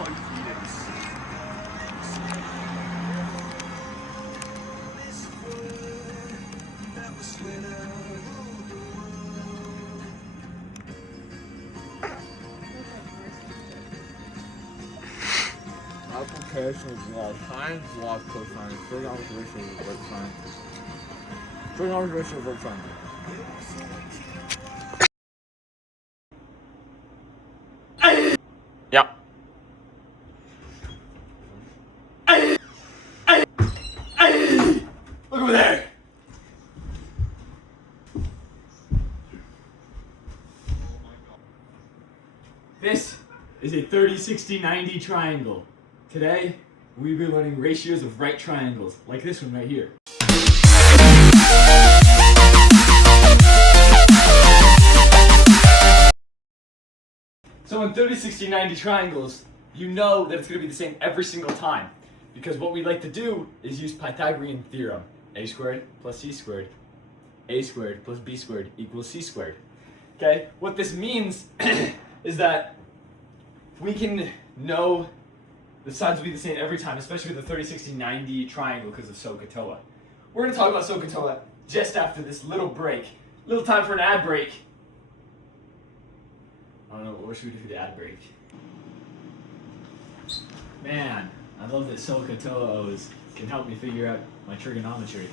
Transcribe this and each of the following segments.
confidence. Applications law, science law, cosine, trigonometry ratio, reverse sine. Trigonometry ratio, reverse sine. Yep. Look over there. This is a 30, 60, 90 triangle. Today, we'll be learning ratios of right triangles, like this one right here. So in 30, 60, 90 triangles, you know that it's going to be the same every single time. Because what we like to do is use Pythagorean theorem. A squared plus c squared. A squared plus b squared equals c squared. Okay? What this means is that we can know the sides will be the same every time, especially with the 30, 60, 90 triangle because of SOHCAHTOA. We're going to talk about SOHCAHTOA just after this little break. Little time for an ad break. I don't know, what should we do for the ad break? Man, I love that SOHCAHTOA can help me figure out my trigonometry.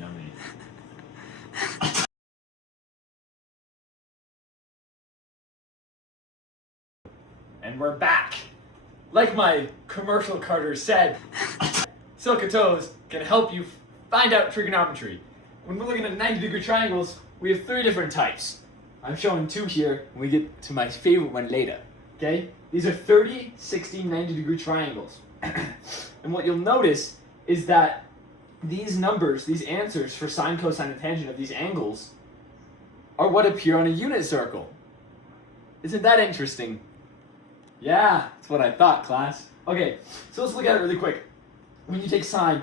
Yummy. And we're back. Like my commercial Carter said, SOHCAHTOA can help you find out trigonometry. When we're looking at 90-degree triangles, we have 3 different types. I'm showing 2 here, and we get to my favorite one later. Okay? These are 30, 60, 90-degree triangles. And what you'll notice is that these numbers, these answers for sine, cosine, and tangent of these angles are what appear on a unit circle. Isn't that interesting? Yeah, that's what I thought, class. Okay, so let's look at it really quick. When you take sine,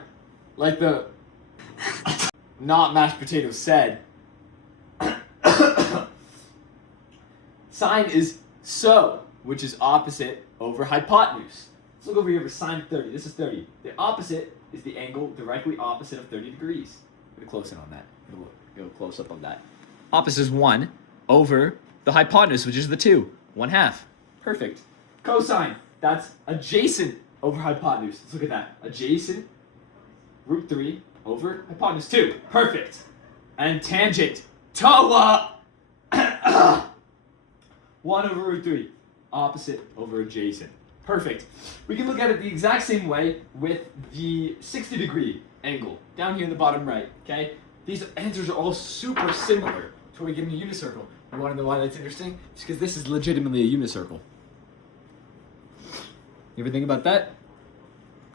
like the not mashed potatoes said, sine is so, which is opposite over hypotenuse. Let's look over here for sine 30. This is 30. The opposite is the angle directly opposite of 30 degrees. Get a close in on that. Get a close up on that. Opposite is 1 over the hypotenuse, which is the 2. 1/2. Perfect. Cosine, that's adjacent over hypotenuse. Let's look at that. Adjacent, root 3 over hypotenuse 2. Perfect. And tangent, TOA. 1 over root 3. Opposite over adjacent. Perfect. We can look at it the exact same way with the 60-degree angle down here in the bottom right, okay? These answers are all super similar to what we get in a unicircle. You want to know why that's interesting? It's because this is legitimately a unicircle. You ever think about that?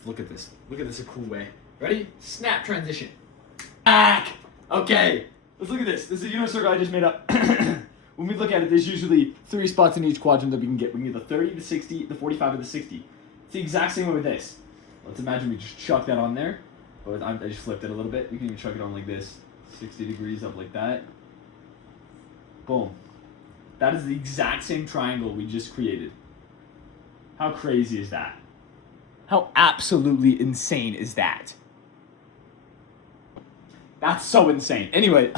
Look at this. Look at this a cool way. Ready? Snap transition. Back! Okay, let's look at this. This is a unicircle I just made up. When we look at it, there's usually 3 spots in each quadrant that we can get. We can get the 30, the 60, the 45, and the 60. It's the exact same way with this. Let's imagine we just chuck that on there. But I just flipped it a little bit. You can even chuck it on like this. 60 degrees up like that. Boom. That is the exact same triangle we just created. How crazy is that? How absolutely insane is that? That's so insane. Anyway.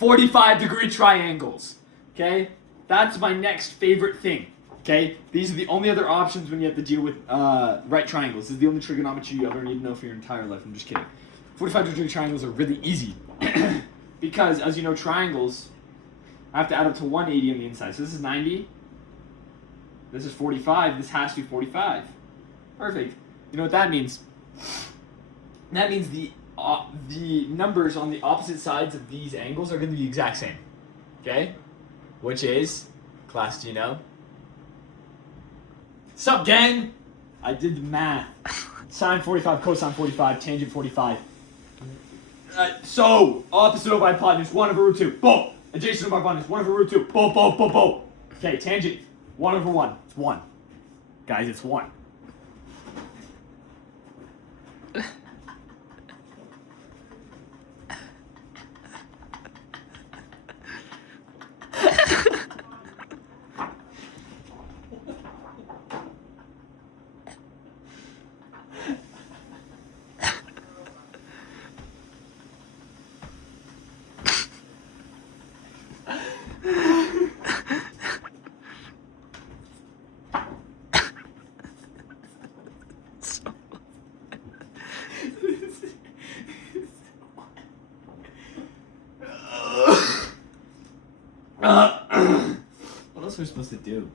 45-degree triangles. Okay? That's my next favorite thing. Okay? These are the only other options when you have to deal with right triangles. This is the only trigonometry you ever need to know for your entire life. I'm just kidding. 45-degree triangles are really easy. Because, as you know, triangles, I have to add up to 180 on the inside. So this is 90. This is 45. This has to be 45. Perfect. You know what that means? That means the numbers on the opposite sides of these angles are going to be the exact same. Okay? Which is, class, do you know? Sup, gang? I did the math. Sine 45, cosine 45, tangent 45. So, opposite over hypotenuse, 1 over root 2. Boom! Adjacent over hypotenuse, 1 over root 2. Boom, boom, boom, boom. Okay, tangent, 1 over 1. It's 1. Guys, it's 1. What else are we supposed to do?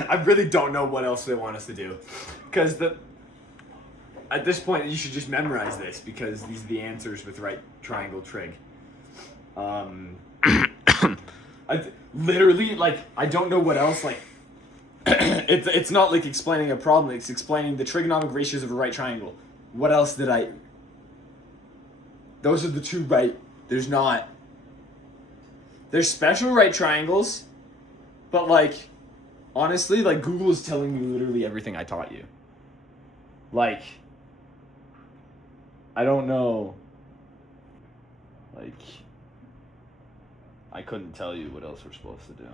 I really don't know what else they want us to do. Because at this point, you should just memorize this because these are the answers with right triangle trig. Literally, like, I don't know what else, like, it's not like explaining a problem, it's explaining the trigonomic ratios of a right triangle. What else did I... Those are the two right... There's not... There's special right triangles, but, like, honestly, like, Google is telling me literally everything I taught you. Like, I don't know. Like, I couldn't tell you what else we're supposed to do.